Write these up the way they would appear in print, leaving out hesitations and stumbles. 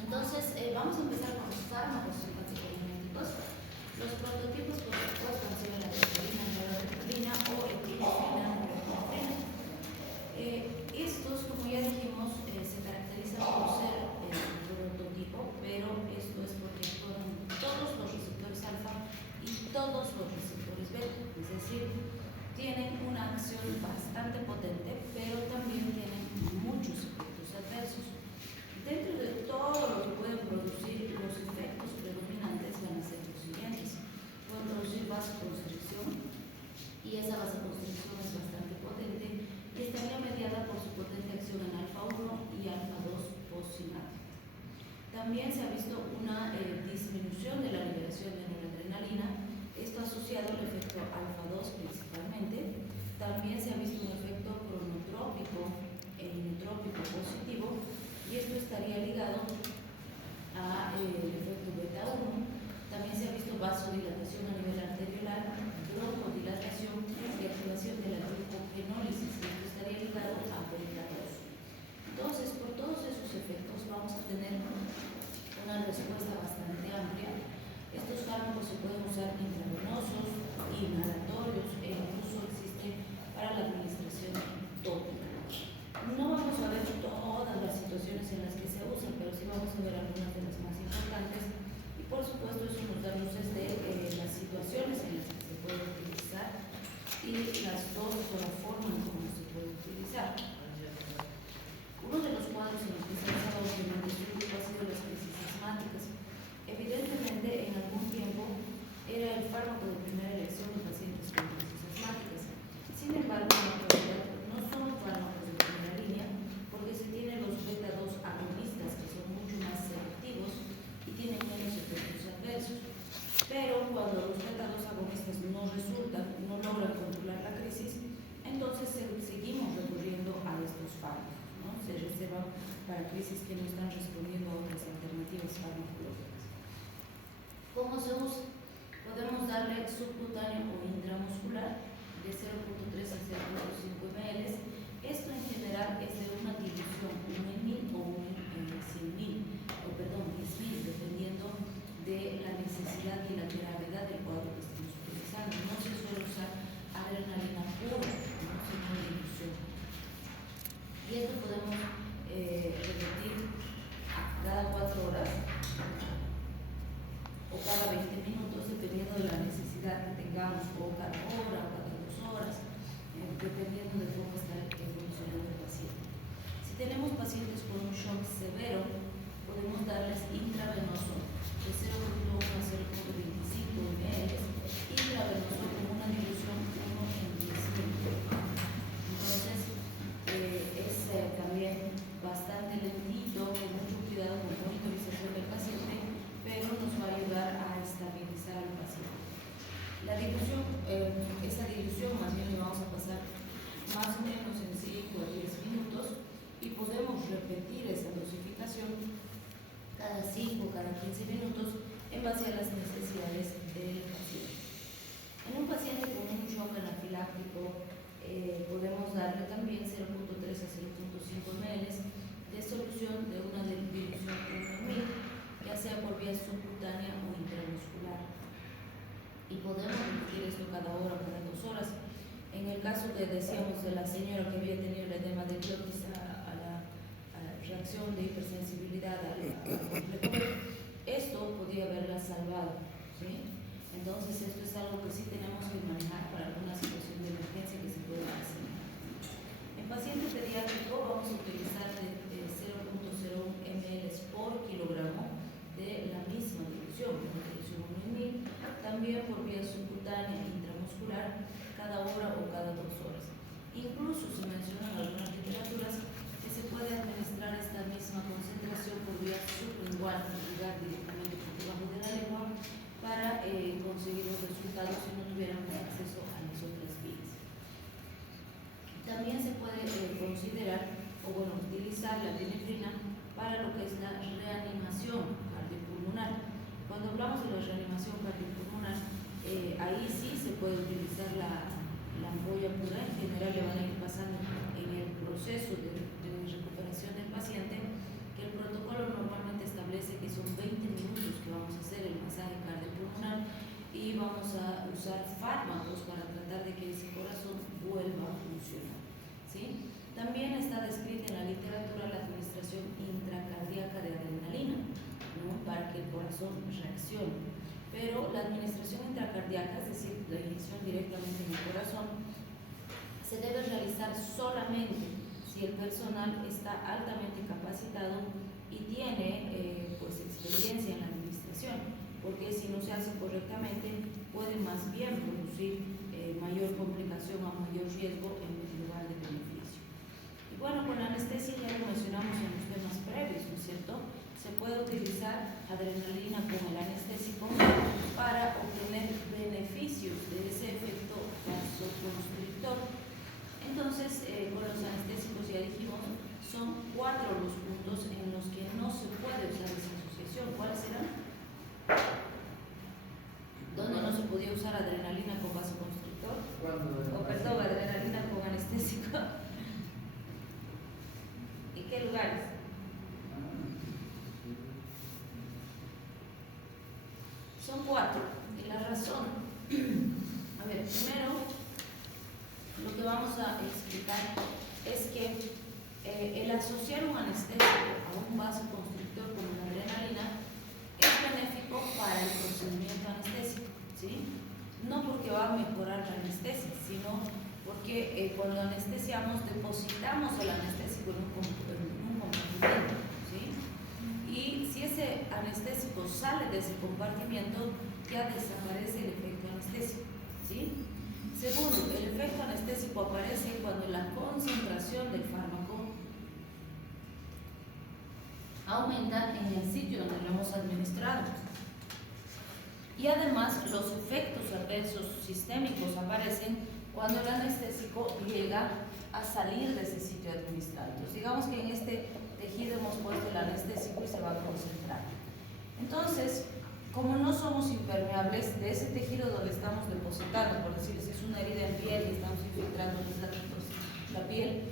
Entonces, vamos a empezar con los fármacos básicos. Los prototipos, por supuesto, han sido la aspirina, la noradrenalina o epinefrina o norepinefrina. Estos, como ya dijimos, se caracterizan por ser prototipo, pero esto es porque actúan todos los receptores alfa y todos los receptores beta, es decir, tienen una acción bastante potente, pero también tienen muchos efectos adversos. Dentro de todo lo que pueden producir, los efectos predominantes van a ser los siguientes. Pueden producir vasoconstricción, y esa vasoconstricción es bastante potente y estaría mediada por su potente acción en alfa-1 y alfa-2 postsinaple. También se ha visto una disminución de la liberación de noradrenalina, esto asociado al efecto alfa-2 principalmente. También se ha visto un efecto cronotrópico e inotrópico positivo, y esto estaría ligado al efecto beta-1. También se ha visto vasodilatación a nivel arteriolar, broncodilatación y activación de la glucogenólisis, y esto estaría ligado a beta-2. Entonces, por todos esos efectos vamos a tener una respuesta bastante amplia. Estos fármacos se pueden usar intravenosos, inhalatorios e incluso existen para la administración tópica. No vamos a ver todas las situaciones en las que se usan, pero sí vamos a ver algunas de las más importantes, y por supuesto eso nos da luces de las situaciones en las que se puede utilizar y las dos formas en cómo se puede utilizar. Uno de los cuadros en los que se ha usado últimamente este grupo ha sido las crisis asmáticas. Evidentemente, en algún tiempo era el fármaco de primera elección de pacientes con crisis asmáticas. Sin embargo, en la actualidad no son fármacos de primera línea, porque se tienen los beta-2 agonistas, que son mucho más selectivos y tienen menos efectos adversos. Pero cuando los beta-2 agonistas no resultan, no logran controlar la crisis, entonces seguimos recurriendo a estos fármacos. Se reservan para crisis que no están respondiendo a otras alternativas farmacológicas. ¿Cómo se usa? Podemos darle subcutáneo o intramuscular de 0.3 a 0.5 ml. Esto en general es de una dilución, 1 en 1000 o 1 en 100.000, o perdón, 10.000, dependiendo de la necesidad y la gravedad del cuadro que estamos utilizando. No se suele usar adrenalina pura, no sino dilución. Y esto podemos repetir cada 4 horas o cada 20 minutos, dependiendo de la necesidad que tengamos, o cada hora o cada 2 horas, dependiendo de cómo está evolucionando el paciente. Si tenemos pacientes con un shock severo, podemos darles intravenoso de 0.1 a 0.25 ml, intravenoso con una dilución 1 en 10.000. Entonces, es también bastante lentito, con mucho cuidado, con monitorización del paciente, pero nos va a ayudar a estabilizar al paciente. La dilución, esa dilución más bien le vamos a pasar más o menos en 5 a 10 minutos, y podemos repetir esa dosificación cada 5 o cada 15 minutos en base a las necesidades del paciente. En un paciente con un shock anafiláctico, podemos darle también 0.3 a 0.5 ml de solución de una dilución 1 en 1000, ya sea por vía subcutánea o intramuscular. Y podemos repetir esto cada hora o cada 2 horas. En el caso que decíamos de la señora que había tenido el edema de glotis a la reacción de hipersensibilidad al complemento, esto podía haberla salvado, ¿sí? Entonces esto es algo que sí tenemos que manejar para alguna situación de emergencia que se pueda hacer. En paciente pediátrico vamos a utilizar de 0.01 ml por kilogramo de la misma dilución, una dilución 1 en 1000, también por vía subcutánea intramuscular cada hora o cada 2 horas. Incluso se mencionan algunas literaturas que se puede administrar esta misma concentración por vía sublingual, llegar directamente por debajo de la lengua, para conseguir los resultados si no tuviéramos acceso a las otras vías. También se puede considerar, o bueno, utilizar la epinefrina para lo que es la reanimación cardiopulmonar. Cuando hablamos de la reanimación cardiopulmonar, ahí sí se puede utilizar la ampolla pura. En general le van a ir pasando en el proceso de recuperación del paciente que el protocolo normalmente establece que son 20 minutos que vamos a hacer el masaje cardiopulmonar y vamos a usar fármacos para tratar de que ese corazón vuelva a funcionar, ¿sí? También está descrita en la literatura la administración intracardíaca de adrenalina, ¿no? Para que el corazón reaccione. Pero la administración intracardíaca, es decir, la inyección directamente en el corazón, se debe realizar solamente si el personal está altamente capacitado y tiene pues experiencia en la administración, porque si no se hace correctamente puede más bien producir mayor complicación o mayor riesgo en lugar de beneficio. Y bueno, con la anestesia ya lo mencionamos en los temas previos, ¿no es cierto? Se puede utilizar adrenalina como el anestésico para obtener beneficios de ese efecto vasoconstrictor. Entonces, con los anestésicos ya dijimos, son 4 los puntos en los que no se puede usar esa asociación. ¿Cuáles serán? ¿Dónde no se podía usar adrenalina con vasoconstrictor? Perdón, adrenalina con anestésico. ¿Y qué lugares? Son 4. Y la razón, a ver, primero, lo que vamos a explicar es que el asociar un anestésico a un vasoconstrictor como la adrenalina es benéfico para el procedimiento anestésico, ¿sí? No porque va a mejorar la anestesia, sino porque cuando anestesiamos depositamos el anestésico en un compartimento, ¿sí? Y si ese anestésico sale de ese compartimento, ya desaparece el efecto anestésico, ¿sí? Segundo, el efecto anestésico aparece cuando la concentración del fármaco aumenta en el sitio donde lo hemos administrado. Y además, los efectos adversos sistémicos aparecen cuando el anestésico llega a salir de ese sitio administrado. Entonces, digamos que en este tejido hemos puesto el anestésico y se va a concentrar. Entonces, como no somos impermeables de ese tejido donde estamos depositando, por decir, si es una herida en piel y estamos infiltrando la piel,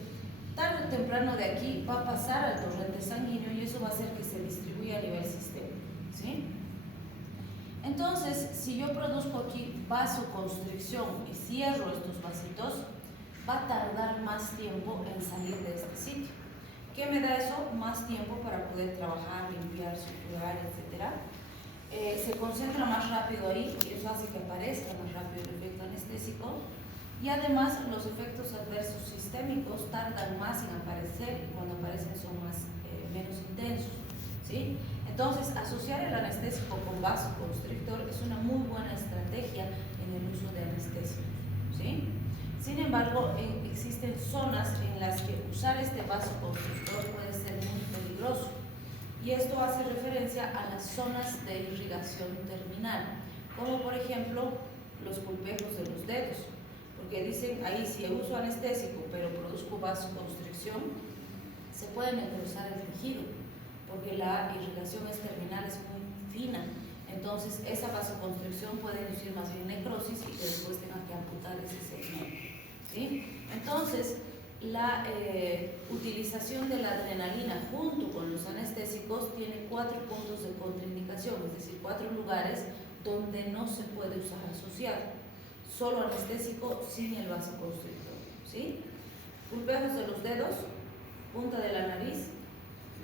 tarde o temprano de aquí va a pasar al torrente sanguíneo y eso va a hacer que se distribuya a nivel sistémico, ¿sí? Entonces, si yo produzco aquí vasoconstricción y cierro estos vasitos, va a tardar más tiempo en salir de este sitio. ¿Qué me da eso? Más tiempo para poder trabajar, limpiar, suturar, etc. Se concentra más rápido ahí y eso hace que aparezca más rápido el efecto anestésico. Y además los efectos adversos sistémicos tardan más en aparecer y cuando aparecen son menos intensos, ¿sí? Entonces, asociar el anestésico con vasoconstrictor es una muy buena estrategia en el uso de anestésicos, ¿sí? Sin embargo, existen zonas en las que usar este vasoconstrictor puede ser muy peligroso y esto hace referencia a las zonas de irrigación terminal, como por ejemplo los pulpejos de los dedos. Porque dicen ahí, si uso anestésico pero produzco vasoconstricción, se puede necrosar el tejido, porque la irrigación terminal es muy fina. Entonces, esa vasoconstricción puede inducir más bien necrosis y que después tengan que amputar ese segmento, ¿sí? Entonces, la utilización de la adrenalina junto con los anestésicos tiene 4 puntos de contraindicación, es decir, 4 lugares donde no se puede usar asociado. Solo anestésico sin el vasoconstrictor, ¿sí? Pulpejos de los dedos, punta de la nariz,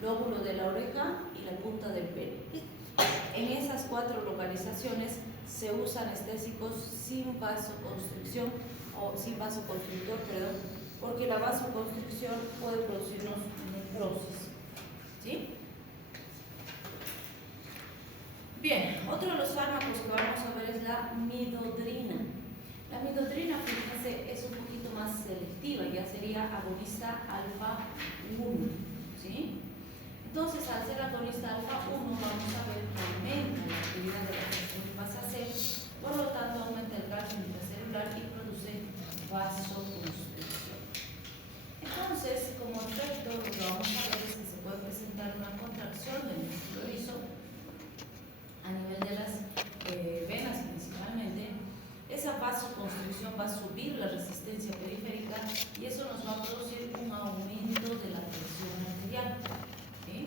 lóbulo de la oreja y la punta del pene. En esas 4 localizaciones se usan anestésicos sin vasoconstricción o sin vasoconstrictor, perdón, porque la vasoconstricción puede producirnos necrosis, ¿sí? Bien, otro de los fármacos que vamos a ver es la midodrina. La midodrina, fíjense, es un poquito más selectiva, ya sería agonista alfa 1, ¿sí? Entonces, al ser agonista alfa 1, vamos a ver que aumenta la actividad de la fosfolipasa C, por lo tanto, aumenta el calcio intracelular y produce vasoconstricción. Entonces, como efecto, lo que vamos a ver es que se puede presentar una contracción del músculo liso a nivel de las venas principalmente. Esa vasoconstricción va a subir la resistencia periférica y eso nos va a producir un aumento de la presión arterial, ¿sí?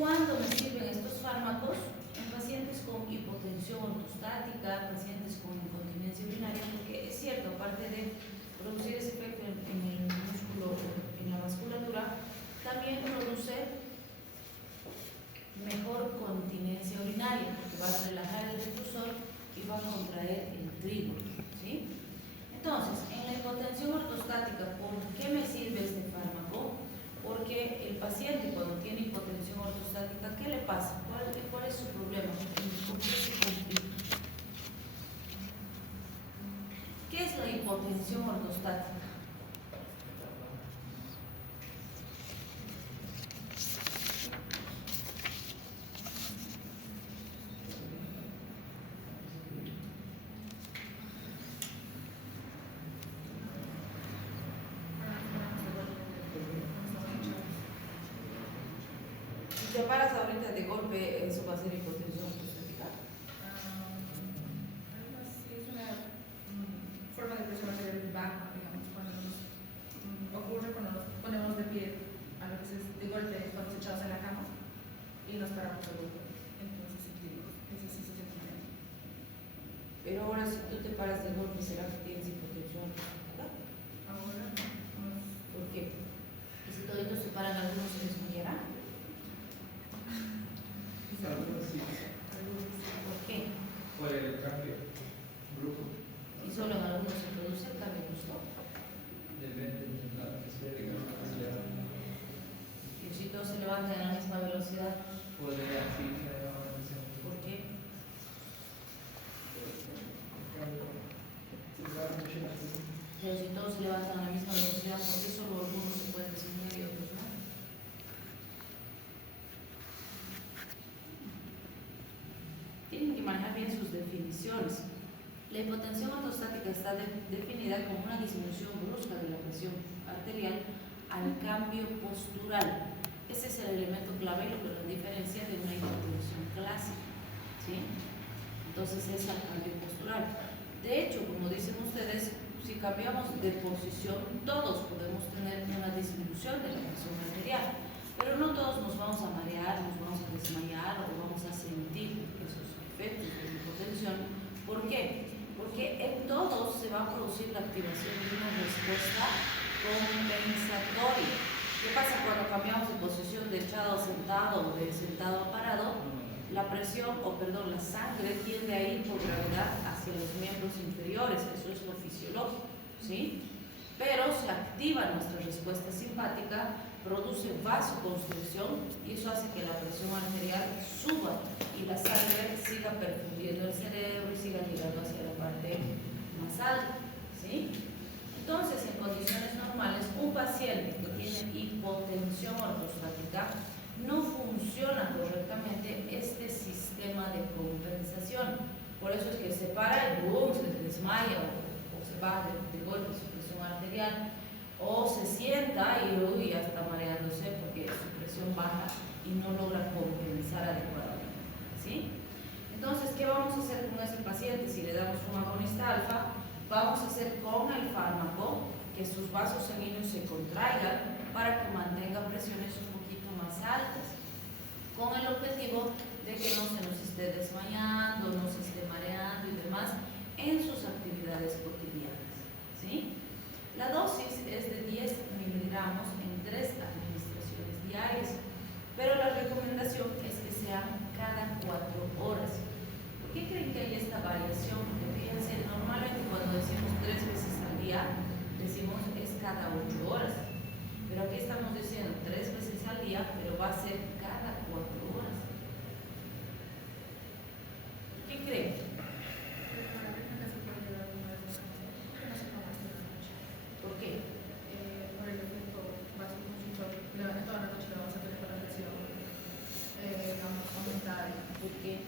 ¿Cuándo me sirven estos fármacos? En pacientes con hipotensión ortostática, pacientes con incontinencia urinaria, porque es cierto, aparte de producir ese efecto en el músculo, en la vasculatura, también produce mejor continencia urinaria, porque va a relajar el reclusor y va a contraer el trígono, ¿sí? Entonces, en la hipotensión ortostática, ¿por qué me sirve este fármaco? Porque el paciente cuando tiene hipotensión ortostática, ¿qué le pasa? ¿Cuál es su problema? ¿Por qué se complica? ¿Qué es la hipotensión ortostática? Si te paras ahorita de golpe, eso va a ser hipotensión ortostática. Es una forma de presión arterial baja, digamos, cuando ocurre cuando nos ponemos de pie, a veces de golpe estamos echados en la cama y nos paramos de golpe. Entonces sentimos esa sensación también. Pero ahora si tú te paras de golpe, ¿será que tienes hipotensión ortostática? Ahora ¿Por qué? ¿Y si toditos se paran, algunos se desmayarán? ¿Por qué? Por el cambio brusco. Y solo en algunos se produce el cambio brusco. Depende de la velocidad. Y si todos se levantan en la misma velocidad, Puede así generar una tensión. ¿por qué? Pero si todos se levantan a la misma velocidad, ¿por qué solo algunos se pueden desmayar y otros no? Tienen que manejar bien sus definiciones. La hipotensión ortostática está definida como una disminución brusca de la presión arterial al cambio postural. Ese es el elemento clave y lo que nos diferencia de una hipotensión clásica, ¿sí? Entonces es al cambio postural. De hecho, como dicen ustedes, si cambiamos de posición, todos podemos tener una disminución de la presión arterial, pero no todos nos vamos a marear, nos vamos a desmayar o vamos a sentir esos efectos de la hipotensión. ¿Por qué? Porque en todos se va a producir la activación de una respuesta compensatoria. ¿Qué pasa cuando cambiamos de posición de echado a sentado o de sentado a parado? La presión, la sangre tiende a ir por gravedad hacia los miembros inferiores, eso es lo fisiológico, ¿sí? Pero se activa nuestra respuesta simpática, produce vasoconstricción y eso hace que la presión arterial suba y la sangre siga perfundiendo el cerebro y siga llegando hacia la parte más alta, ¿sí? Entonces, en condiciones normales, un paciente que tiene hipotensión ortostática no funciona correctamente este sistema de compensación. Por eso es que se para y boom, se desmaya o se va de golpe su presión arterial, o se sienta y ya está mareándose porque su presión baja y no logra compensar adecuadamente, ¿sí? Entonces, ¿qué vamos a hacer con ese paciente? Si le damos un agonista alfa, vamos a hacer con el fármaco que sus vasos sanguíneos se contraigan para que mantenga presiones un poquito más altas, con el objetivo de que no se nos esté desmayando, no se esté mareando y demás en sus actividades cotidianas, ¿sí? La dosis es de 10 miligramos en 3 administraciones diarias, pero la recomendación es que sea cada 4 horas. ¿Por qué creen que hay esta variación? Porque fíjense, normalmente cuando decimos 3 veces al día, decimos es cada 8 horas. Pero aquí estamos diciendo 3 veces al día, pero va a ser cada 4 horas. ¿Qué creen? ¿Por qué? Por el efecto vasoconstrictor, toda la noche la vamos a tener con la presión, vamos a aumentar. ¿Por qué?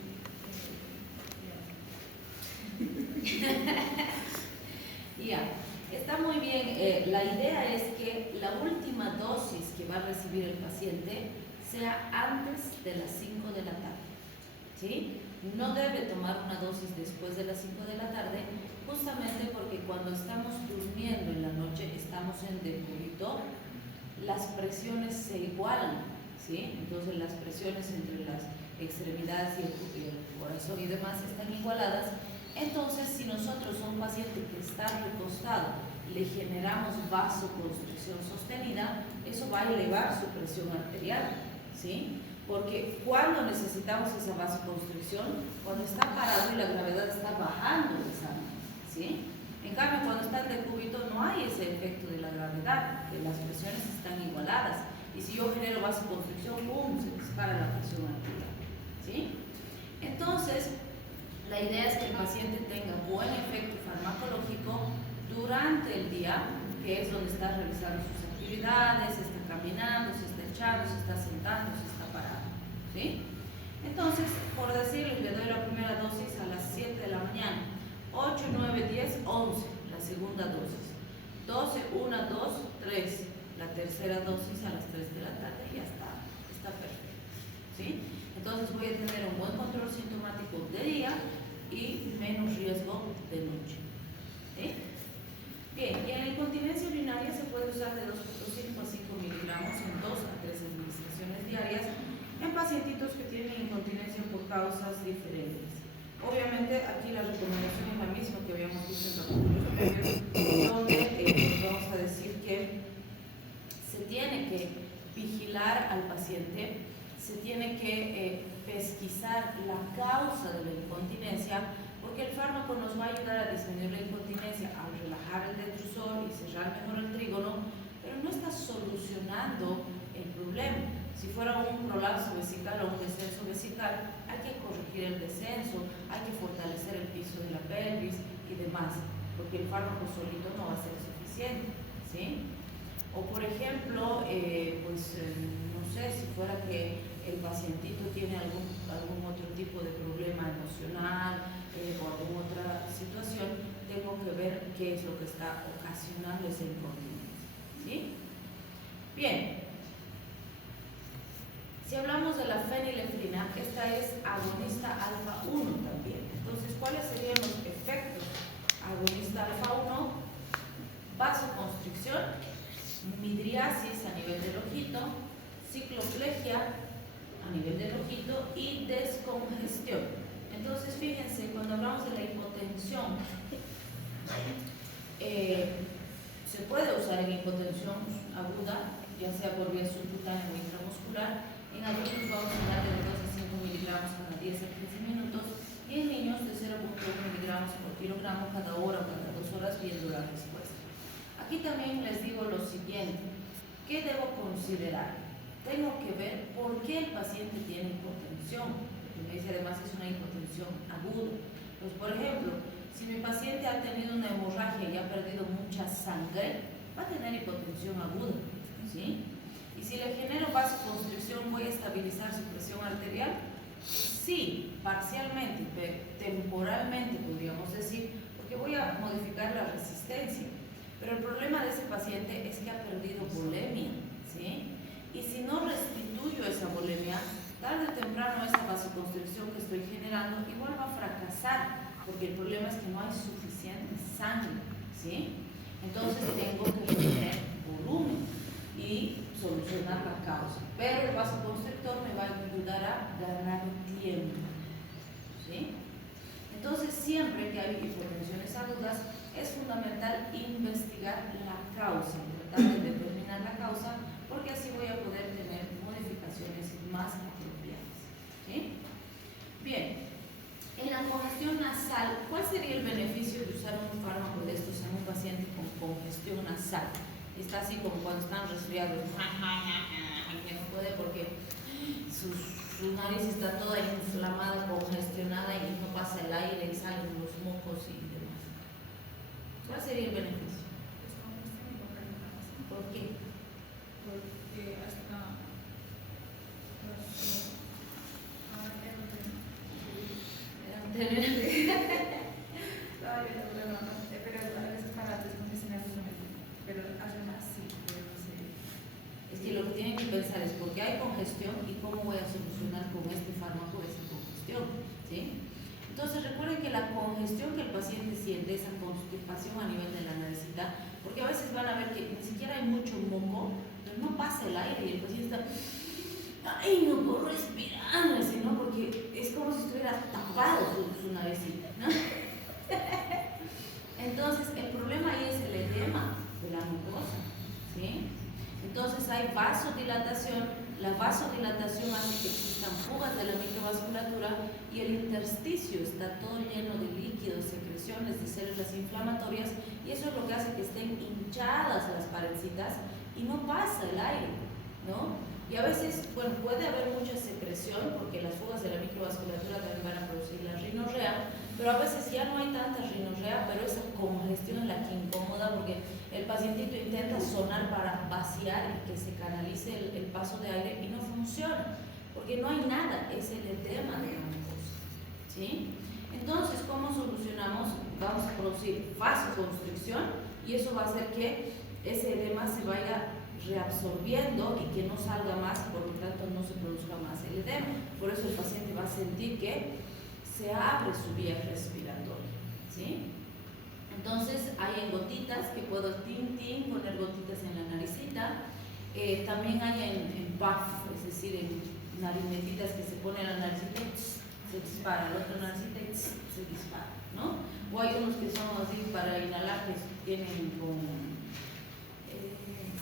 Ya, está muy bien. La idea es que la última dosis que va a recibir el paciente sea antes de las 5 de la tarde, ¿sí? No debe tomar una dosis después de las 5 de la tarde, justamente porque cuando estamos durmiendo en la noche, estamos en decúbito, las presiones se igualan, ¿sí? Entonces las presiones entre las extremidades y el corazón y demás están igualadas. Entonces, si nosotros a un paciente que está recostado le generamos vasoconstricción sostenida, eso va a elevar su presión arterial, ¿sí? Porque cuando necesitamos esa vasoconstricción, cuando está parado y la gravedad está bajando el sangre, ¿sí? En cambio, cuando está en decúbito no hay ese efecto de la gravedad, que las presiones están igualadas. Y si yo genero vasoconstricción, ¡pum!, se dispara la presión arterial, ¿sí? Entonces, la idea es que el paciente tenga buen efecto farmacológico durante el día, que es donde está realizando sus actividades, está caminando, se está echando, se está sentando, se está parado, ¿sí? Entonces, por decirles, le doy la primera dosis a las 7 de la mañana, 8, 9, 10, 11, la segunda dosis, 12, 1, 2, 3, la tercera dosis a las 3 de la tarde y ya está perfecto, ¿sí? Entonces voy a tener un buen control sintomático de día y menos riesgo de noche, ¿sí? Bien, y en la incontinencia urinaria se puede usar de 2.5 a 5 miligramos en 2 a 3 administraciones diarias en pacientitos que tienen incontinencia por causas diferentes. Obviamente aquí la recomendación es la misma que habíamos visto en capítulos previos, donde vamos a decir que se tiene que vigilar al paciente, se tiene que pesquisar la causa de la incontinencia, porque el fármaco nos va a ayudar a disminuir la incontinencia al relajar el detrusor y cerrar mejor el trígono, pero no está solucionando el problema. Si fuera un prolapso vesical o un descenso vesical, hay que corregir el descenso, hay que fortalecer el piso de la pelvis y demás, porque el fármaco solito no va a ser suficiente, ¿sí? O por ejemplo, no sé, si fuera que el pacientito tiene algún otro tipo de problema emocional o alguna otra situación, tengo que ver qué es lo que está ocasionando esa incontinencia, ¿sí? Bien. Si hablamos de la fenilefrina, esta es agonista alfa 1 también. Entonces, ¿cuáles serían los efectos? Agonista alfa 1, vasoconstricción, midriasis a nivel del ojito, cicloplegia a nivel del ojito y descongestión. Entonces, fíjense, cuando hablamos de la hipotensión, se puede usar en hipotensión aguda, ya sea por vía subcutánea o intramuscular. En adultos vamos a dar de 2 a 5 miligramos cada 10 a 15 minutos y en niños de 0.1 miligramos por kilogramo cada hora o cada 2 horas viendo la respuesta. Aquí también les digo lo siguiente, ¿qué debo considerar? Tengo que ver por qué el paciente tiene hipotensión, porque me dice además es una hipotensión aguda. Pues por ejemplo, si mi paciente ha tenido una hemorragia y ha perdido mucha sangre, va a tener hipotensión aguda, ¿sí? Y si le genero vasoconstricción, ¿voy a estabilizar su presión arterial? Sí, parcialmente, temporalmente podríamos decir, porque voy a modificar la resistencia. Pero el problema de ese paciente es que ha perdido volemia, ¿sí? Y si no restituyo esa volemia, tarde o temprano esa vasoconstricción que estoy generando igual va a fracasar, porque el problema es que no hay suficiente sangre, ¿sí? Entonces tengo que retener volumen y solucionar la causa. Pero el vasoconstrictor me va a ayudar a ganar tiempo, ¿sí? Entonces, siempre que hay hipotensiones agudas, es fundamental investigar la causa, tratar de determinar la causa, porque así voy a poder tener modificaciones más apropiadas, ¿sí? Bien, en la congestión nasal, ¿cuál sería el beneficio de usar un fármaco de estos en un paciente con congestión nasal? Está así como cuando están resfriados, que no puede porque su nariz está toda inflamada, congestionada y no pasa el aire y salen los mocos y demás. ¿Cuál sería el beneficio? ¿Por qué? Porque hasta pero además sí, Es que lo que tienen que pensar es por qué hay congestión y cómo voy a solucionar con este fármaco esa congestión, ¿sí? Entonces recuerden que la congestión que el paciente siente, esa constipación a nivel de la naricita, porque a veces van a ver que ni siquiera hay mucho moco, pero no pasa el aire y el paciente está ay, no puedo respirar, ¿no? Porque es como si estuviera tapado su naricita, ¿no? Entonces, el problema ahí es el edema de la mucosa, ¿sí? Entonces hay vasodilatación, la vasodilatación hace que existan fugas de la microvasculatura y el intersticio está todo lleno de líquidos, secreciones de células inflamatorias y eso es lo que hace que estén hinchadas las paredcitas y no pasa el aire, ¿no? Y a veces, bueno, puede haber mucha secreción porque las fugas de la microvasculatura también van a producir la rinorrea, pero a veces ya no hay tanta rinorrea, pero esa congestión es la que incomoda porque el pacientito intenta sonar para vaciar y que se canalice el paso de aire y no funciona, porque no hay nada, es el edema de la mucosa, ¿sí? Entonces, ¿cómo solucionamos? Vamos a producir vasoconstricción y eso va a hacer que ese edema se vaya reabsorbiendo y que no salga más, por lo tanto no se produzca más el edema. Por eso el paciente va a sentir que se abre su vía respiratoria, ¿sí? Entonces hay en gotitas que puedo poner gotitas en la naricita, también hay en puff, es decir, en narinetitas que se ponen en la naricita y se dispara, la otra naricita y se dispara, ¿no? O hay unos que son así para inhalar que tienen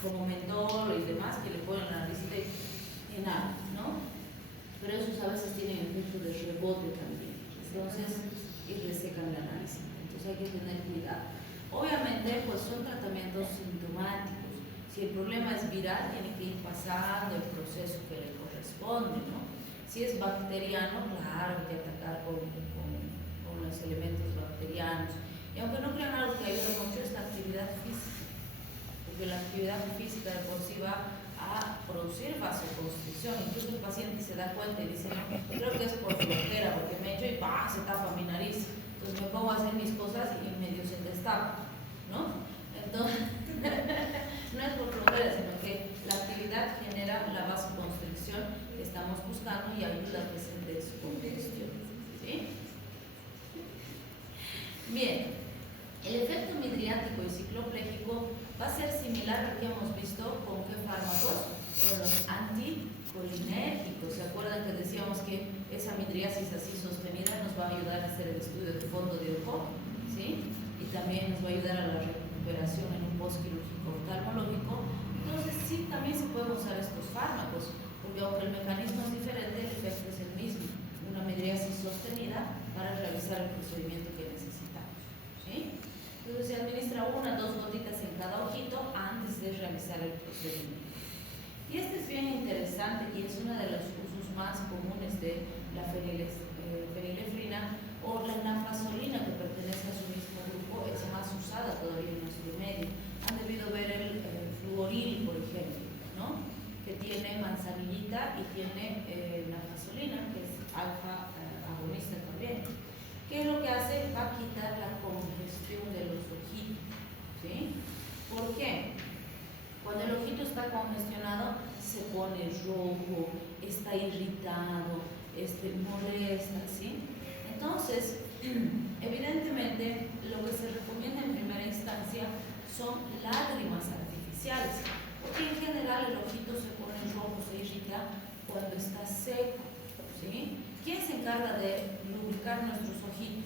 como mentol y demás que le ponen la naricita y inhalan, ¿no? Pero esos a veces tienen efecto de rebote también, entonces, y resecan la naricita, entonces hay que tener cuidado. Obviamente, pues son tratamientos sintomáticos. Si el problema es viral, tiene que ir pasando el proceso que le corresponde, ¿no? Si es bacteriano, claro, hay que atacar con los elementos bacterianos. Y aunque no crean, algo que ayuda mucho es la actividad física, porque la actividad física de por sí va a producir vasoconstricción. Incluso el paciente se da cuenta y dice, no, creo que es por flojera, porque me echo y ¡pam!, se tapa mi nariz. Entonces me pongo a hacer mis cosas y medio se destapa, ¿no? Entonces, no es por flojera, sino que la actividad genera la vasoconstricción que estamos buscando y ayuda a que se descongestione, ¿sí? Bien, el efecto midriático y ciclopléjico va a ser similar al que hemos visto con qué fármacos, con los anticolinérgicos. ¿Se acuerdan que decíamos que esa midriasis así sostenida nos va a ayudar a hacer el estudio de fondo de ojo, ¿sí? Y también nos va a ayudar a la recuperación en un postquirúrgico oftalmológico. Entonces sí, también se pueden usar estos fármacos, porque aunque el mecanismo es diferente, el efecto es el mismo. Una midriasis sostenida para realizar el procedimiento que necesitamos, ¿sí? Entonces se administra 1 o 2 gotitas en cada ojito antes de realizar el procedimiento. Y este es bien interesante y es uno de los usos más comunes de la fenilefrina o la nafazolina, que pertenece a su mismo grupo, es más usada todavía en nuestro medio. Han debido ver el fluoril, por ejemplo, ¿no? Que tiene manzanillita y tiene nafazolina, que es alfa agonista también. ¿Qué es lo que hace? Va a quitar la congestión de los ojitos, ¿sí? ¿Por qué? Cuando el ojito está congestionado, se pone rojo, está irritado, molesta, ¿sí? Entonces, evidentemente, lo que se recomienda en primera instancia son lágrimas artificiales, porque en general el ojito se pone rojo, se irrita cuando está seco, ¿sí? ¿Quién se encarga de lubricar nuestros ojitos?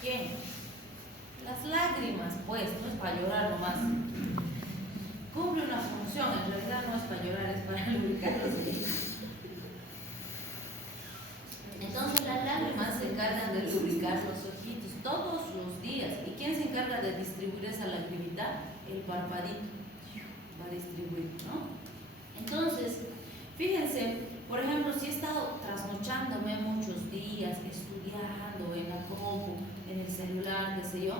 ¿Quién? Las lágrimas, pues, no es para llorar nomás. Cumple una función, en realidad no es para llorar, es para lubricar los ojitos. Entonces las lágrimas se encargan de lubricar los ojitos todos los días. ¿Y quién se encarga de distribuir esa lagrimita? El parpadito va a distribuir, ¿no? Entonces, fíjense, por ejemplo, si he estado trasnochándome muchos días, estudiando en la compu, en el celular, qué sé yo,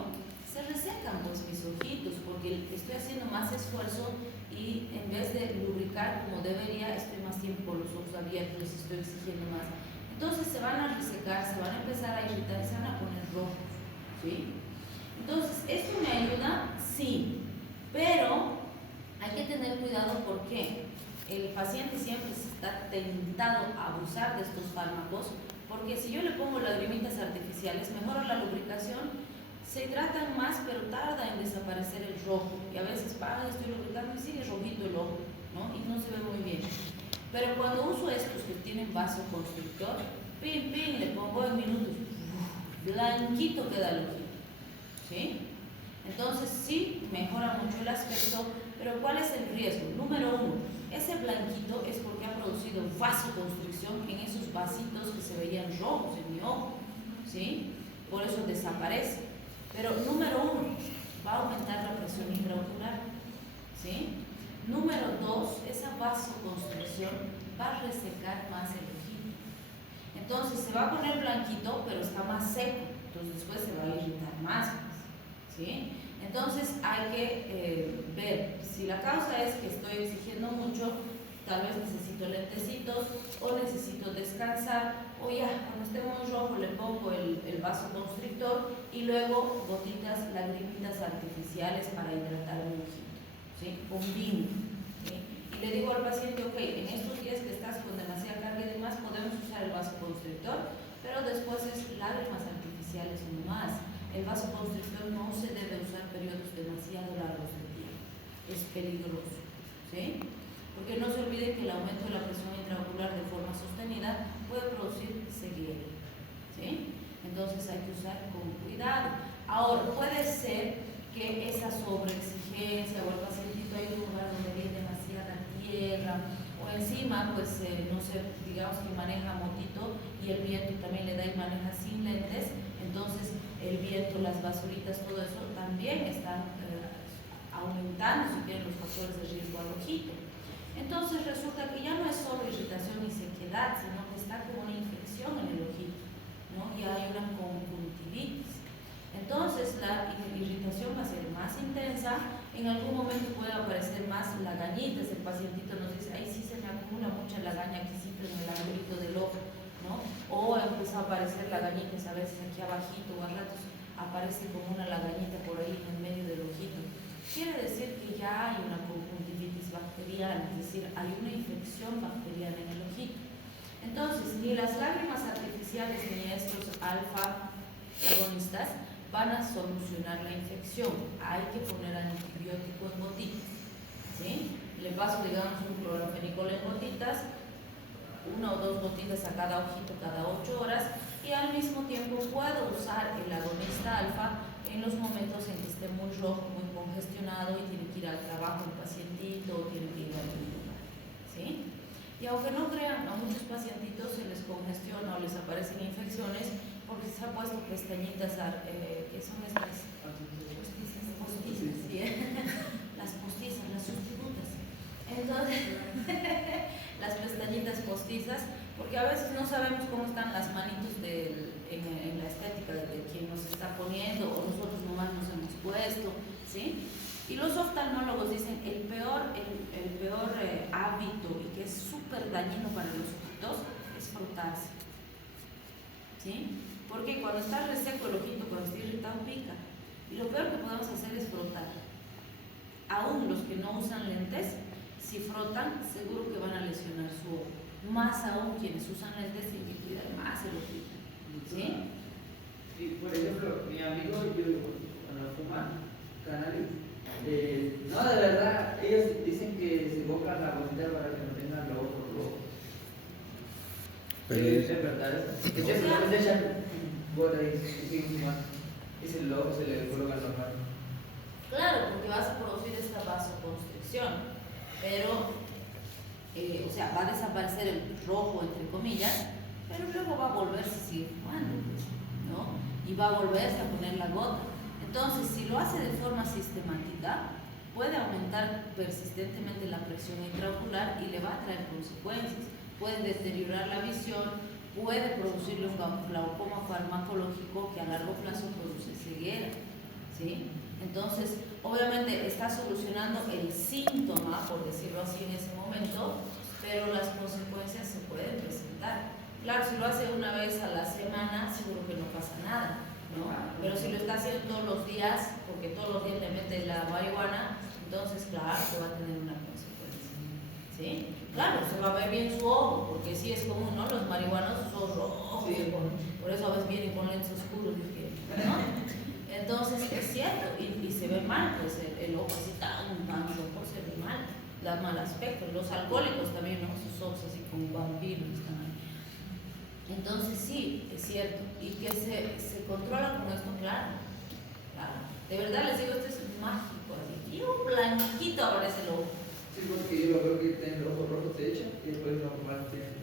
se resecan pues mis ojitos porque estoy haciendo más esfuerzo y en vez de lubricar como debería, estoy más tiempo con los ojos abiertos, les estoy exigiendo más. Entonces se van a resecar, se van a empezar a irritar y se van a poner rojos, ¿sí? Entonces, ¿esto me ayuda? Sí, pero hay que tener cuidado porque el paciente siempre está tentado a abusar de estos fármacos, porque si yo le pongo lagrimitas artificiales, mejoro la lubricación, se hidratan más, pero tarda en desaparecer el rojo. Y a veces, estoy lubricando y sigue rojito el ojo, ¿no? Y no se ve muy bien. Pero cuando uso estos que tienen vasoconstrictor, pin, pin, le pongo en minutos, blanquito queda el ojito, ¿sí? Entonces sí, mejora mucho el aspecto, pero ¿cuál es el riesgo? Número uno, ese blanquito es porque ha producido vasoconstricción en esos vasitos que se veían rojos en mi ojo, ¿sí? Por eso desaparece. Pero número uno, va a aumentar la presión intraocular, ¿sí? Número dos, esa vasoconstricción va a resecar más el ojito. Entonces se va a poner blanquito, pero está más seco, entonces después se va a irritar más, ¿sí? Entonces hay que ver si la causa es que estoy exigiendo mucho, tal vez necesito lentecitos o necesito descansar, o ya cuando esté muy rojo le pongo el vasoconstrictor y luego gotitas, lagrimitas artificiales para hidratar el ojito, ¿sí? Con vino, ¿sí? Y le digo al paciente, ok, en estos días que estás con demasiada carga y demás podemos usar el vasoconstrictor, pero después es lágrimas artificiales no más. El vasoconstrictor no se debe usar periodos demasiado largos de tiempo, es peligroso, ¿sí? Porque no se olvide que el aumento de la presión intraocular de forma sostenida puede producir ceguera, ¿sí? Entonces hay que usar con cuidado. Ahora, puede ser que esa sobreexigencia o el pacientito hay un lugar donde viene demasiada tierra o encima, pues, no sé, digamos que maneja motito y el viento también le da y maneja sin lentes, entonces el viento, las basuritas, todo eso también están aumentando, si quieren, los factores de riesgo al ojito. Entonces resulta que ya no es solo irritación y sequedad, sino que está como una infección en el ojito, ¿no? Y hay una conjuntivitis. Entonces la irritación va a ser más intensa, en algún momento puede aparecer más lagañitas, el pacientito nos dice, ahí sí se me acumula mucha lagaña aquí sí, en el angulito del ojo, ¿no? O empieza a aparecer lagañitas a veces aquí abajito o a ratos aparece como una lagañita por ahí en medio del ojito. Quiere decir que ya hay una conjuntivitis bacteriana, es decir, hay una infección bacteriana en el ojito. Entonces, ni las lágrimas artificiales ni estos alfa agonistas van a solucionar la infección. Hay que poner antibiótico en gotitas, ¿sí? Le paso, digamos, un clorofenicol en gotitas, 1 o 2 gotitas a cada ojito cada 8 horas, y al mismo tiempo puedo usar el agonista alfa en los momentos en que esté muy rojo, muy congestionado y tiene que ir al trabajo el pacientito o tiene que ir a algún lugar, ¿sí? Y aunque no crean, a muchos pacientitos se les congestiona o les aparecen infecciones porque se han puesto pestañitas, ¿qué son estas? Postizas, ¿sí? Las postizas, las sustitutas. Entonces, las pestañitas postizas, porque a veces no sabemos cómo están las manitos en la estética de quien nos está poniendo o nosotros nomás nos hemos puesto, ¿sí? Y los oftalmólogos dicen el peor hábito y que es súper dañino para los ojitos es frotarse, ¿sí? Porque cuando está reseco el ojito, cuando está irritado, pica. Y lo peor que podemos hacer es frotar. Aún los que no usan lentes, si frotan, seguro que van a lesionar su ojo. Más aún quienes usan lentes tienen que cuidar más el ojito, ¿sí? Y por ejemplo, mi amigo, cuando fuma cannabis, no, de verdad, ellos dicen que se compran la bolita para que no tengan los ojos rojos. Pero ¿Es verdad eso? Que se echan gota y siguen fumando. Y se le colocan los manos. Claro, porque vas a producir esta vasoconstricción, pero, o sea, va a desaparecer el rojo, entre comillas, pero luego va a volverse a seguir fumando, ¿no? Y va a volverse a poner la gota. Entonces, si lo hace de forma sistemática, puede aumentar persistentemente la presión intraocular y le va a traer consecuencias. Puede deteriorar la visión, puede producirle un glaucoma farmacológico que a largo plazo produce ceguera, ¿sí? Entonces, obviamente está solucionando el síntoma, por decirlo así en ese momento, pero las consecuencias se pueden presentar. Claro, si lo hace una vez a la semana, seguro que no pasa nada, ¿no? Pero si lo está haciendo todos los días, porque todos los días le mete la marihuana, entonces, claro, que va a tener una consecuencia, ¿sí? Claro, se va a ver bien su ojo, porque sí es común, ¿no? Los marihuanos son rojos, sí. Por eso a veces vienen con lentes oscuros, ¿no? Entonces es cierto, y se ve mal, pues el ojo así tan loco se ve mal, da mal aspecto. Los alcohólicos también, ¿no? Sus ojos así como vampiros están ahí. Entonces sí, es cierto, y que se controla con esto, claro, claro. De verdad les digo, esto es mágico, así, y un blanquito aparece el ojo. Sí, porque yo lo veo que tiene el ojo rojo, se echa y después el ojo blanco tiene.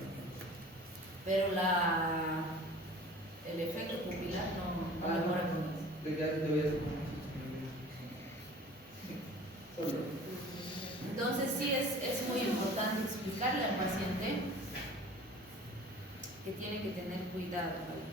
Pero el efecto pupilar no mejora con eso. De que antes te voy a hacer como solo. Entonces sí es muy importante explicarle al paciente que tiene que tener cuidado, ¿vale?